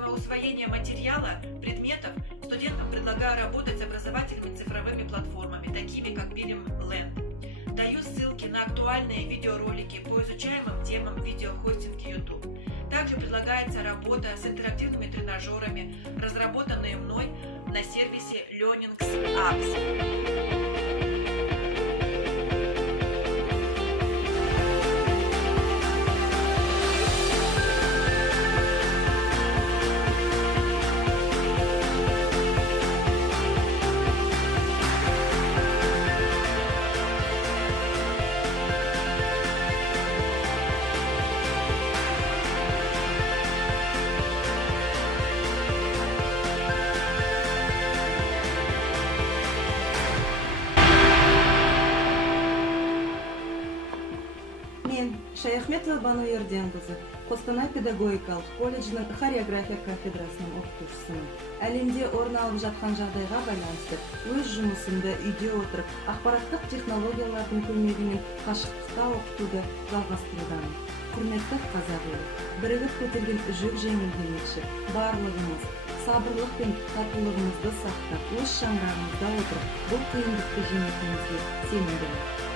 самоусвоения материала, предметов, студентам предлагаю работать с образовательными цифровыми платформами, такими как Bilim.Land. Даю ссылки на актуальные видеоролики по изучаемым темам в видеохостинге YouTube. Также предлагается работа с интерактивными тренажерами, разработанные мной на сервисе Learnings Apps. Мен Шаяхметова Бану Ерденқызы, Қостанай педагогикалық колледжінің хореография кафедрасының оқытушысымын. Әлемде орын алып жатқан жағдайға байланысты өз жұмысымды үйде отырып, ақпараттық технологиялардың көмегімен қашықтықта оқытуды жалғастырудамын. Құрметті қазақ елі, бірігіп көтерген жүк жеңіл демекші, барлығымыз сабырлық пен татулығымызды сақтап, өз шаңырағымызда отырып, бұл қиындықты жеңетінімізге сенімдімін.